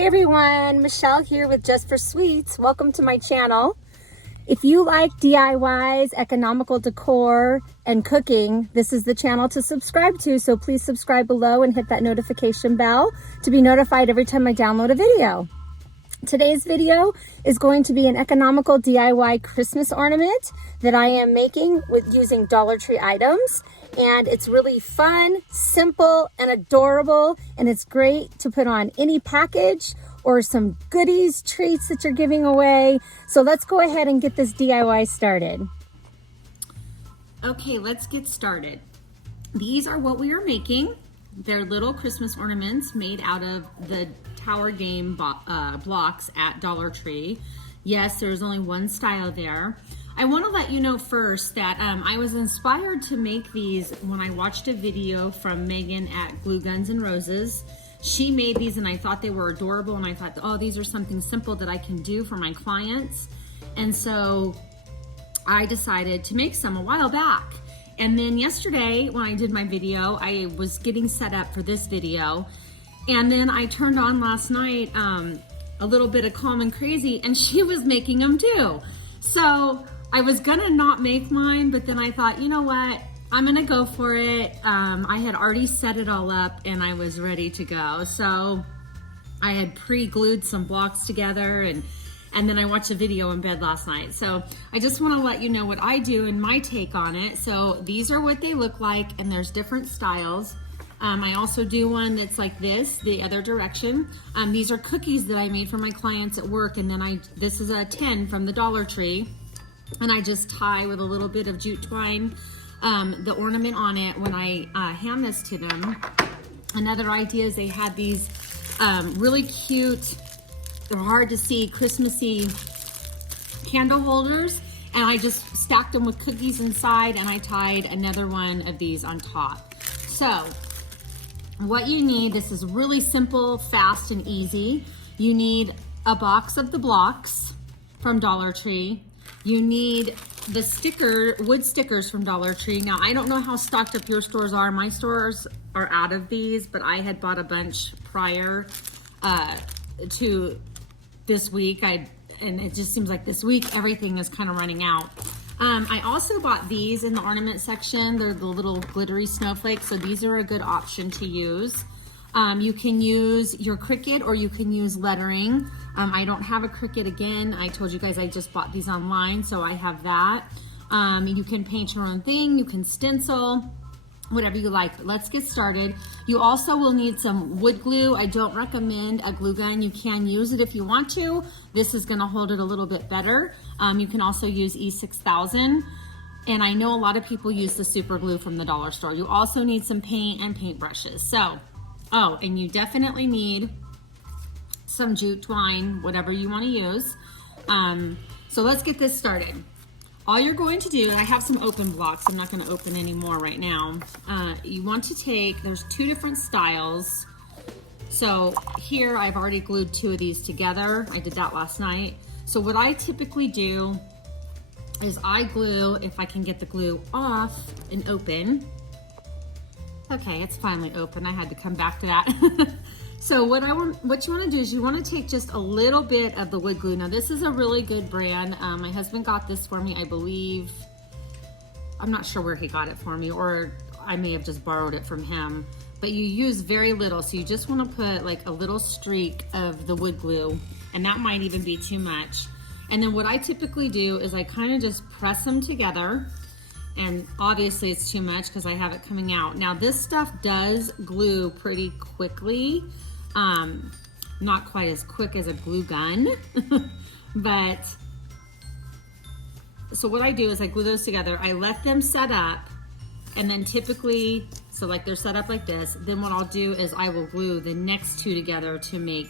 Hey everyone, Michelle here with Just for Sweets. Welcome to my channel. If you like DIYs, economical decor, and cooking, this is the channel to subscribe to, so please subscribe below and hit that notification bell to be notified every time I download a video. Today's video is going to be an economical DIY Christmas ornament that I am making with using Dollar Tree items. And it's really fun, simple, and adorable. And it's great to put on any package or some goodies, treats that you're giving away. So let's go ahead and get this DIY started. Okay, let's get started. These are what we are making. They're little Christmas ornaments made out of the Tower Game blocks at Dollar Tree. Yes, there's only one style there. I want to let you know first that I was inspired to make these when I watched a video from Megan at Glue Guns and Roses. She made these and I thought they were adorable, and I thought, oh, these are something simple that I can do for my clients. And so I decided to make some a while back. And then yesterday when I did my video, I was getting set up for this video. And then I turned on last night a little bit of Calm and Crazy, and she was making them too. So I was gonna not make mine, but then I thought, you know what? I'm gonna go for it. I had already set it all up and I was ready to go. So I had pre-glued some blocks together and then I watched a video in bed last night. So I just wanna let you know what I do and my take on it. So these are what they look like, and there's different styles. I also do one that's like this, the other direction. These are cookies that I made for my clients at work, and then this is a 10 from the Dollar Tree. And I just tie with a little bit of jute twine the ornament on it when I hand this to them. Another idea is they had these really cute, they're hard to see, Christmassy candle holders, and I just stacked them with cookies inside, and I tied another one of these on top. So what you need, this is really simple, fast, and easy. You need a box of the blocks from Dollar Tree. You need the wood stickers from Dollar Tree. Now, I don't know how stocked up your stores are. My stores are out of these, but I had bought a bunch prior to this week. And it just seems like this week, everything is kind of running out. I also bought these in the ornament section. They're the little glittery snowflakes, so these are a good option to use. You can use your Cricut or you can use lettering. I don't have a Cricut again. I told you guys I just bought these online, so I have that. You can paint your own thing, you can stencil, whatever you like. But let's get started. You also will need some wood glue. I don't recommend a glue gun. You can use it if you want to. This is gonna hold it a little bit better. You can also use E6000. And I know a lot of people use the super glue from the dollar store. You also need some paint and paint brushes. So, oh, and you definitely need some jute twine, whatever you want to use. So let's get this started. All you're going to do, I have some open blocks. I'm not going to open any more right now. You want to take, there's two different styles. So here I've already glued two of these together. I did that last night. So what I typically do is I glue, if I can get the glue off and open. Okay, it's finally open. I had to come back to that. So what you want to do is you want to take just a little bit of the wood glue. Now this is a really good brand. My husband got this for me, I believe. I'm not sure where he got it for me, or I may have just borrowed it from him. But you use very little, so you just want to put like a little streak of the wood glue, and that might even be too much. And then what I typically do is I kind of just press them together. And obviously it's too much because I have it coming out. Now this stuff does glue pretty quickly. Not quite as quick as a glue gun, but so what I do is I glue those together. I let them set up, and then typically, so like they're set up like this, then what I'll do is I will glue the next two together to make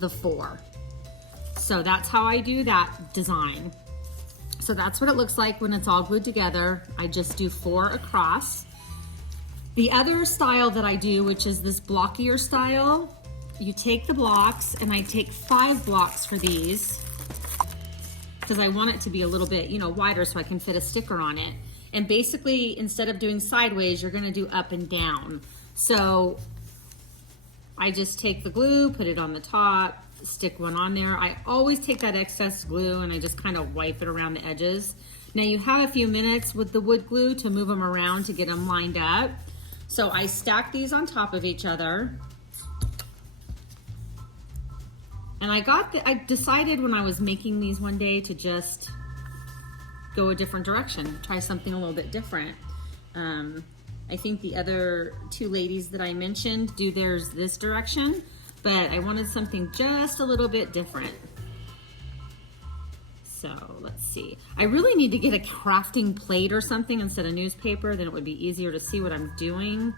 the 4. So that's how I do that design. So that's what it looks like when it's all glued together. I just do 4 across. The other style that I do, which is this blockier style, you take the blocks, and I take 5 blocks for these because I want it to be a little bit, wider so I can fit a sticker on it. And basically, instead of doing sideways, you're gonna do up and down. So I just take the glue, put it on the top, stick one on there. I always take that excess glue and I just kind of wipe it around the edges. Now you have a few minutes with the wood glue to move them around to get them lined up. So I stack these on top of each other. And I decided when I was making these one day to just go a different direction, try something a little bit different. I think the other two ladies that I mentioned do theirs this direction, but I wanted something just a little bit different. So let's see. I really need to get a crafting plate or something instead of newspaper, then it would be easier to see what I'm doing.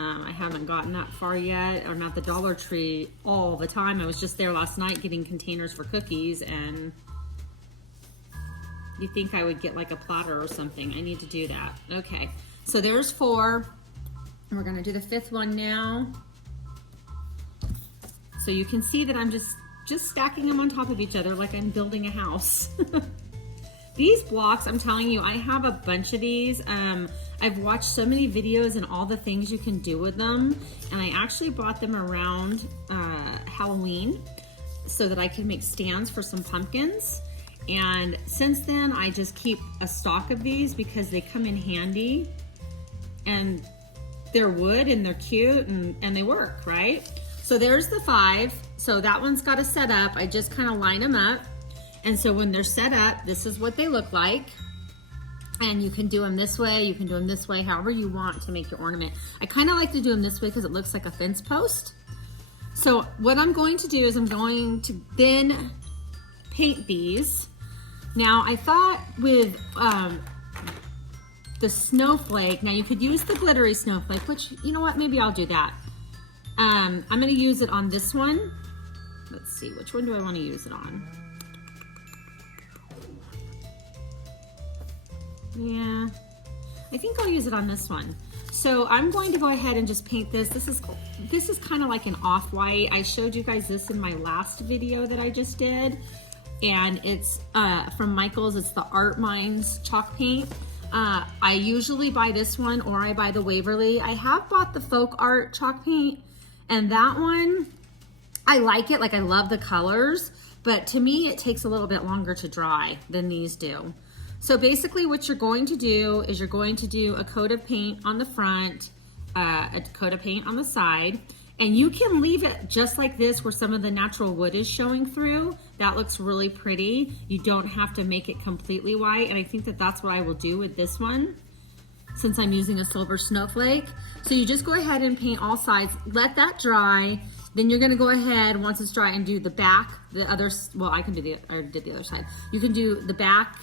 I haven't gotten that far yet. I'm at the Dollar Tree all the time. I was just there last night getting containers for cookies, and you think I would get like a platter or something. I need to do that. Okay, so there's 4. And we're gonna do the 5th one now. So you can see that I'm just stacking them on top of each other like I'm building a house. These blocks, I'm telling you, I have a bunch of these. I've watched so many videos and all the things you can do with them. And I actually bought them around Halloween so that I could make stands for some pumpkins. And since then, I just keep a stock of these because they come in handy. And they're wood and they're cute and they work, right? So there's the 5. So that one's got to set up. I just kind of line them up. And so when they're set up, this is what they look like. And you can do them this way, you can do them this way, however you want to make your ornament. I kind of like to do them this way because it looks like a fence post. So what I'm going to do is I'm going to then paint these. Now I thought with the snowflake, now you could use the glittery snowflake, which, you know what, maybe I'll do that. I'm gonna use it on this one. Let's see, which one do I wanna use it on? Yeah, I think I'll use it on this one. So I'm going to go ahead and just paint this. This is kind of like an off-white. I showed you guys this in my last video that I just did. And it's from Michael's, it's the Art Minds chalk paint. I usually buy this one or I buy the Waverly. I have bought the Folk Art chalk paint, and that one, I like it, like I love the colors, but to me it takes a little bit longer to dry than these do. So basically what you're going to do is you're going to do a coat of paint on the front, a coat of paint on the side, and you can leave it just like this where some of the natural wood is showing through. That looks really pretty. You don't have to make it completely white, and I think that that's what I will do with this one since I'm using a silver snowflake. So you just go ahead and paint all sides, let that dry, then you're gonna go ahead once it's dry and do the back, the other, well I did the other side. You can do the back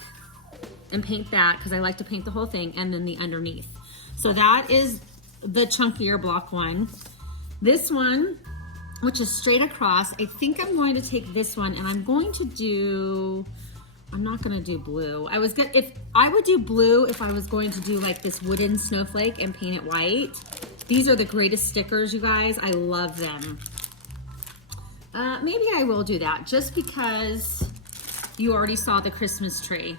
and paint that because I like to paint the whole thing, and then the underneath. So that is the chunkier block one. This one, which is straight across, I think I'm going to take this one and I'm going to do, I'm not gonna do blue. If I would do blue if I was going to do like this wooden snowflake and paint it white. These are the greatest stickers, you guys. I love them. Maybe I will do that just because you already saw the Christmas tree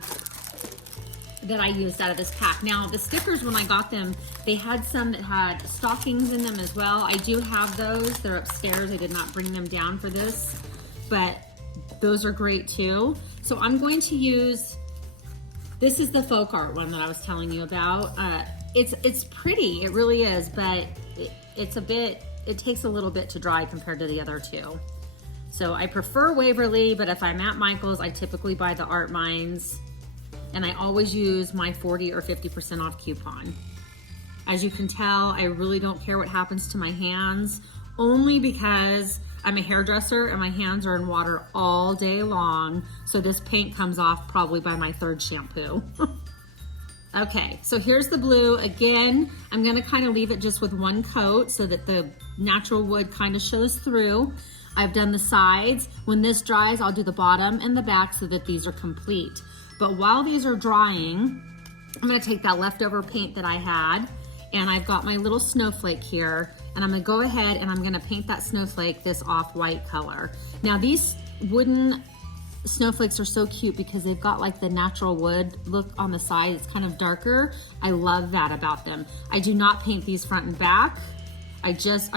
that I used out of this pack. Now the stickers, when I got them, they had some that had stockings in them as well. I do have those, they're upstairs. I did not bring them down for this, but those are great too. So I'm going to use, this is the Folk Art one that I was telling you about. It's pretty, it really is, but it takes a little bit to dry compared to the other two. So I prefer Waverly, but if I'm at Michael's, I typically buy the Art Minds. And I always use my 40 or 50% off coupon. As you can tell, I really don't care what happens to my hands, only because I'm a hairdresser and my hands are in water all day long. So this paint comes off probably by my 3rd shampoo. Okay, so here's the blue. Again, I'm gonna kind of leave it just with one coat so that the natural wood kind of shows through. I've done the sides. When this dries, I'll do the bottom and the back so that these are complete. But while these are drying, I'm gonna take that leftover paint that I had, and I've got my little snowflake here, and I'm gonna go ahead and I'm gonna paint that snowflake this off-white color. Now these wooden snowflakes are so cute because they've got like the natural wood look on the side. It's kind of darker. I love that about them. I do not paint these front and back. I just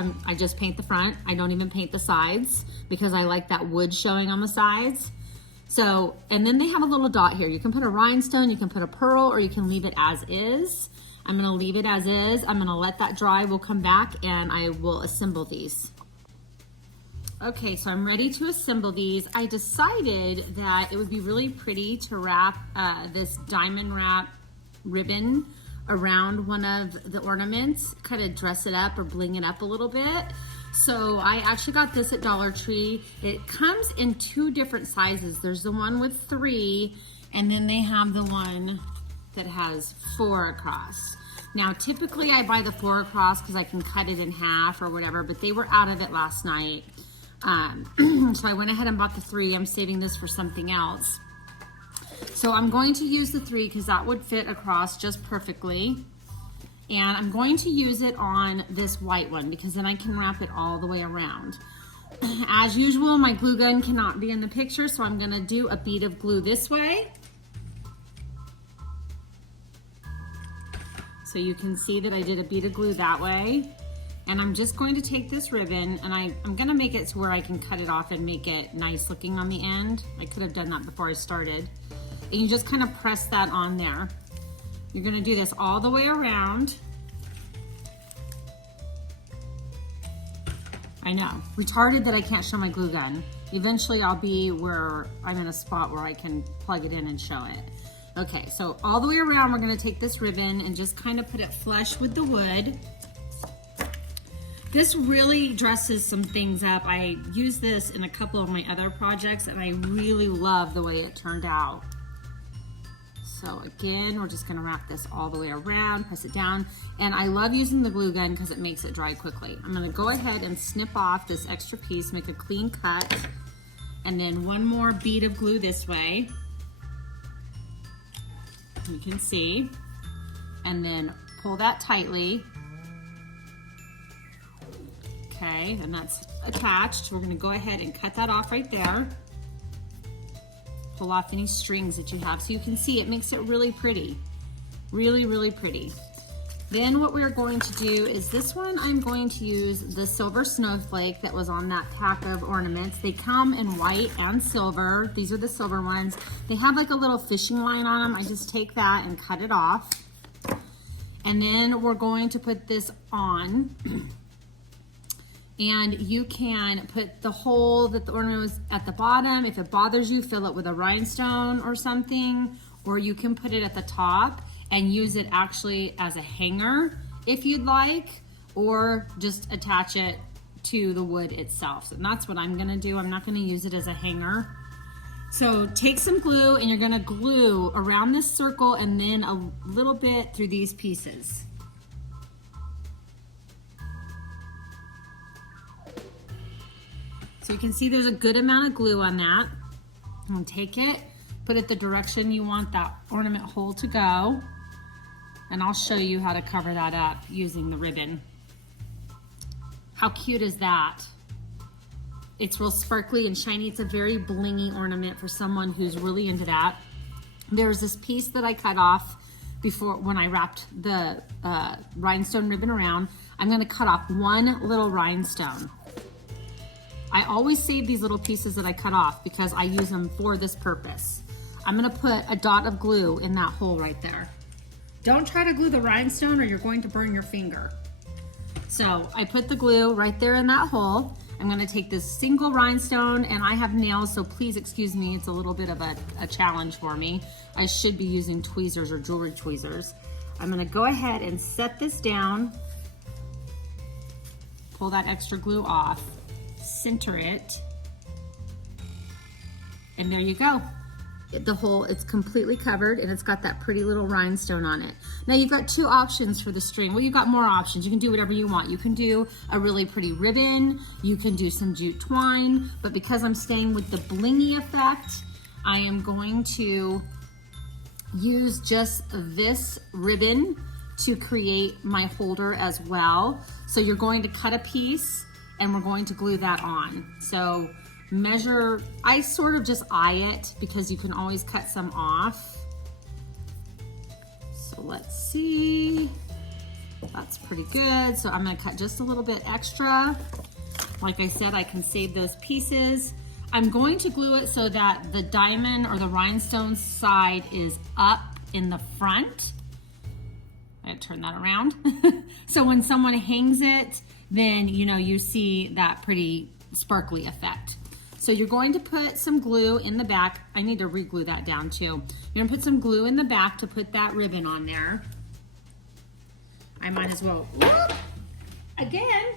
paint the front. I don't even paint the sides because I like that wood showing on the sides. So, and then they have a little dot here. You can put a rhinestone, you can put a pearl, or you can leave it as is. I'm gonna leave it as is. I'm gonna let that dry. We'll come back and I will assemble these. Okay, so I'm ready to assemble these. I decided that it would be really pretty to wrap this diamond wrap ribbon around one of the ornaments, kind of dress it up or bling it up a little bit. So I actually got this at Dollar Tree. It comes in 2 different sizes. There's the one with 3, and then they have the one that has 4 across. Now, typically I buy the 4 across because I can cut it in half or whatever, but they were out of it last night. So I went ahead and bought the 3. I'm saving this for something else. So I'm going to use the 3 because that would fit across just perfectly. And I'm going to use it on this white one because then I can wrap it all the way around. As usual, my glue gun cannot be in the picture, so I'm gonna do a bead of glue this way. So you can see that I did a bead of glue that way. And I'm just going to take this ribbon and I'm gonna make it to where I can cut it off and make it nice looking on the end. I could have done that before I started. And you just kind of press that on there. You're gonna do this all the way around. I know, retarded that I can't show my glue gun. Eventually I'll be where I'm in a spot where I can plug it in and show it. Okay, so all the way around, we're gonna take this ribbon and just kind of put it flush with the wood. This really dresses some things up. I use this in a couple of my other projects and I really love the way it turned out. So again, we're just gonna wrap this all the way around, press it down. And I love using the glue gun because it makes it dry quickly. I'm gonna go ahead and snip off this extra piece, make a clean cut, and then one more bead of glue this way. You can see, and then pull that tightly. Okay, and that's attached. We're gonna go ahead and cut that off right there. Pull off any strings that you have so you can see it makes it really pretty. Really, really pretty. Then what we're going to do is this one, I'm going to use the silver snowflake that was on that pack of ornaments. They come in white and silver. These are the silver ones. They have like a little fishing line on them. I just take that and cut it off. And then we're going to put this on. And you can put the hole that the ornament was at the bottom. If it bothers you, fill it with a rhinestone or something, or you can put it at the top and use it actually as a hanger if you'd like, or just attach it to the wood itself. And that's what I'm gonna do. I'm not gonna use it as a hanger. So take some glue and you're gonna glue around this circle and then a little bit through these pieces. So you can see there's a good amount of glue on that. And take it, put it the direction you want that ornament hole to go. And I'll show you how to cover that up using the ribbon. How cute is that? It's real sparkly and shiny. It's a very blingy ornament for someone who's really into that. There's this piece that I cut off before when I wrapped the rhinestone ribbon around. I'm gonna cut off one little rhinestone. I always save these little pieces that I cut off because I use them for this purpose. I'm gonna put a dot of glue in that hole right there. Don't try to glue the rhinestone or you're going to burn your finger. So I put the glue right there in that hole. I'm gonna take this single rhinestone, and I have nails, so please excuse me, it's a little bit of a challenge for me. I should be using tweezers or jewelry tweezers. I'm gonna go ahead and set this down, pull that extra glue off, center it, and there you go. The hole, it's completely covered and it's got that pretty little rhinestone on it. Now you've got 2 options for the string. Well, you've got more options. You can do whatever you want. You can do a really pretty ribbon, you can do some jute twine, but because I'm staying with the blingy effect, I am going to use just this ribbon to create my holder as well. So you're going to cut a piece and we're going to glue that on. So measure, I sort of just eye it because you can always cut some off. So let's see. That's pretty good. So I'm gonna cut just a little bit extra. Like I said, I can save those pieces. I'm going to glue it so that the diamond or the rhinestone side is up in the front. I gotta turn that around. So when someone hangs it, then you know you see that pretty sparkly effect. So you're going to put some glue in the back. I need to re-glue that down too. You're gonna put some glue in the back to put that ribbon on there. I might as well, whoop, again,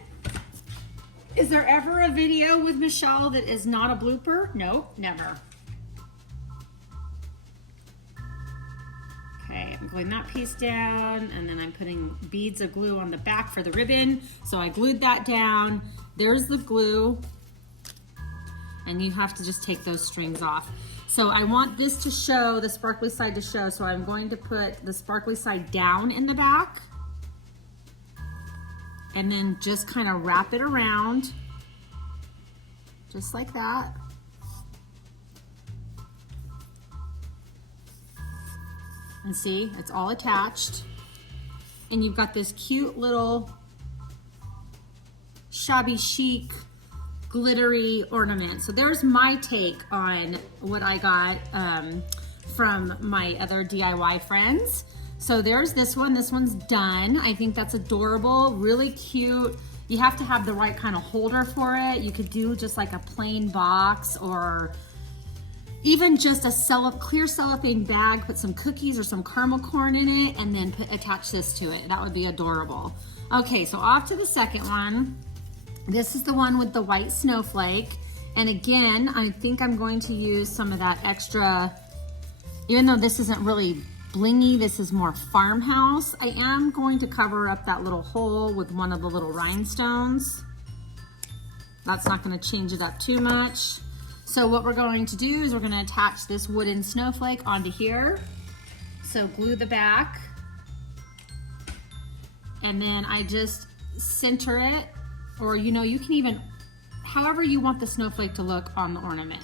is there ever a video with Michelle that is not a blooper? Nope, never. Okay, I'm gluing that piece down, and then I'm putting beads of glue on the back for the ribbon. So I glued that down. There's the glue, and you have to just take those strings off. So I want this to show, the sparkly side to show, so I'm going to put the sparkly side down in the back, and then just kind of wrap it around, just like that. And see, it's all attached. And you've got this cute little shabby chic glittery ornament. So there's my take on what I got from my other DIY friends. So there's this one. This one's done. I think that's adorable, really cute. You have to have the right kind of holder for it. You could do just like a plain box, or even just a clear cellophane bag, put some cookies or some caramel corn in it, and then attach this to it. That would be adorable. Okay, so off to the second one. This is the one with the white snowflake. And again, I think I'm going to use some of that extra, even though this isn't really blingy, this is more farmhouse. I am going to cover up that little hole with one of the little rhinestones. That's not going to change it up too much. So what we're going to do is we're going to attach this wooden snowflake onto here. So glue the back, and then I just center it, or you know, you can even, however you want the snowflake to look on the ornament.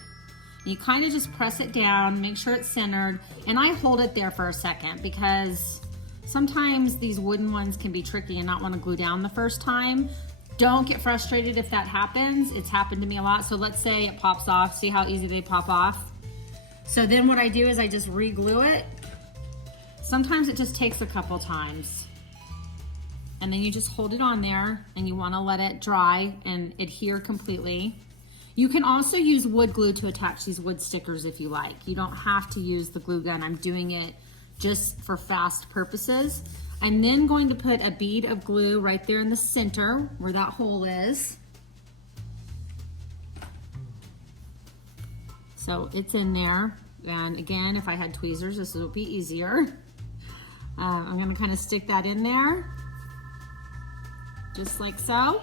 You kind of just press it down, make sure it's centered, and I hold it there for a second because sometimes these wooden ones can be tricky and not want to glue down the first time. Don't get frustrated if that happens. It's happened to me a lot. So let's say it pops off. See how easy they pop off? So then what I do is I just re-glue it. Sometimes it just takes a couple times. And then you just hold it on there, and you want to let it dry and adhere completely. You can also use wood glue to attach these wood stickers if you like. You don't have to use the glue gun. I'm doing it just for fast purposes. I'm then going to put a bead of glue right there in the center where that hole is. So it's in there. And again, if I had tweezers, this would be easier. I'm gonna kind of stick that in there, just like so.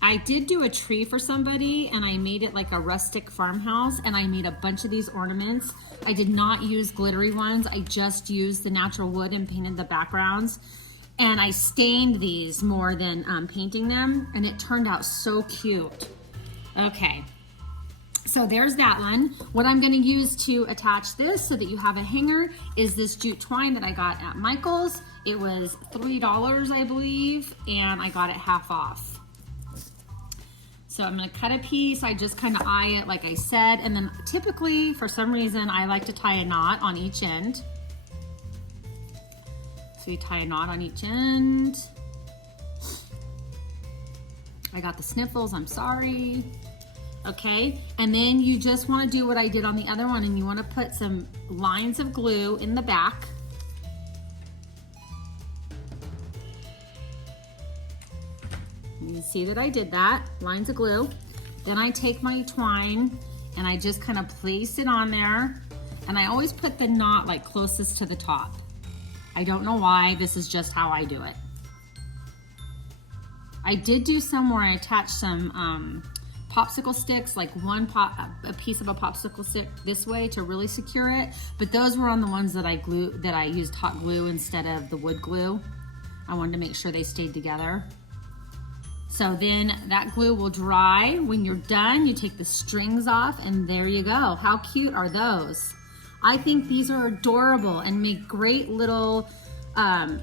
I did do a tree for somebody, and I made it like a rustic farmhouse, and I made a bunch of these ornaments. I did not use glittery ones. I just used the natural wood and painted the backgrounds. And I stained these more than painting them, and it turned out so cute. Okay, so there's that one. What I'm gonna use to attach this so that you have a hanger is this jute twine that I got at Michael's. It was $3, I believe, and I got it half off. So I'm gonna cut a piece. I just kind of eye it like I said, and then typically, for some reason, I like to tie a knot on each end. So you tie a knot on each end. I got the sniffles, I'm sorry. Okay, and then you just wanna do what I did on the other one, and you wanna put some lines of glue in the back. You see that I did that, lines of glue. Then I take my twine and I just kind of place it on there. And I always put the knot like closest to the top. I don't know why, this is just how I do it. I did do some where I attached some popsicle sticks, like a piece of a popsicle stick this way to really secure it. But those were on the ones that I used hot glue instead of the wood glue. I wanted to make sure they stayed together. So then that glue will dry. When you're done, you take the strings off, and there you go. How cute are those? I think these are adorable and make great little not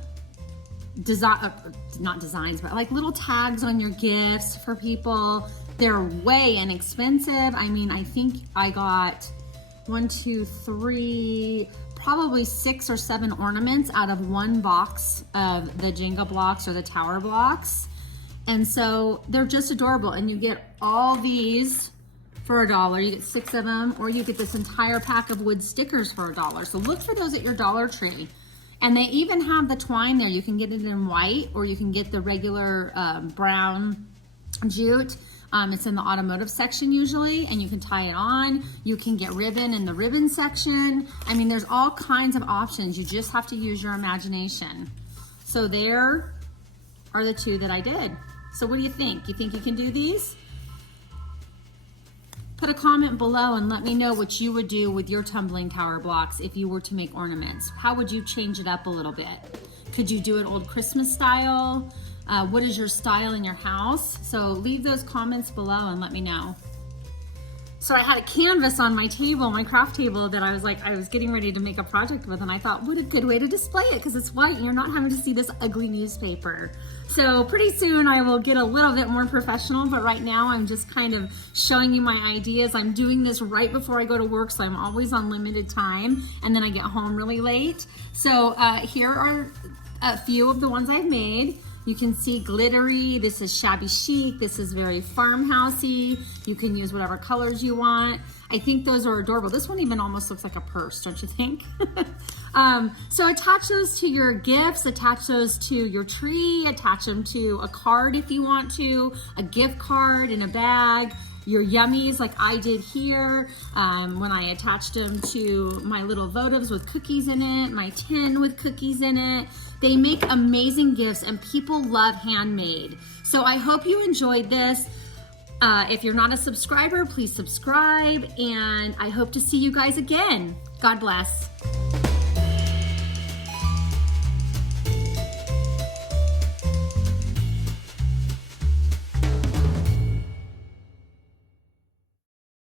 designs, but like little tags on your gifts for people. They're way inexpensive. I mean, I think I got 1, 2, 3, probably 6 or 7 ornaments out of one box of the Jenga blocks or the tower blocks. And so they're just adorable. And you get all these for $1. You get 6 of them, or you get this entire pack of wood stickers for $1. So look for those at your Dollar Tree. And they even have the twine there. You can get it in white, or you can get the regular brown jute. It's in the automotive section usually, and you can tie it on. You can get ribbon in the ribbon section. I mean, there's all kinds of options. You just have to use your imagination. So there are the 2 that I did. So what do you think? You think you can do these? Put a comment below and let me know what you would do with your tumbling tower blocks if you were to make ornaments. How would you change it up a little bit? Could you do it old Christmas style? What is your style in your house? So leave those comments below and let me know. So I had a canvas on my table, my craft table, that I was getting ready to make a project with, and I thought, what a good way to display it, because it's white and you're not having to see this ugly newspaper. So pretty soon I will get a little bit more professional, but right now I'm just kind of showing you my ideas. I'm doing this right before I go to work, so I'm always on limited time, and then I get home really late. So here are a few of the ones I've made. You can see glittery, this is shabby chic, this is very farmhousey. You can use whatever colors you want. I think those are adorable. This one even almost looks like a purse, don't you think? So attach those to your gifts, attach those to your tree, attach them to a card if you want to, a gift card in a bag, your yummies like I did here, when I attached them to my little votives with cookies in it, my tin with cookies in it. They make amazing gifts and people love handmade. So I hope you enjoyed this. If you're not a subscriber, please subscribe, and I hope to see you guys again. God bless.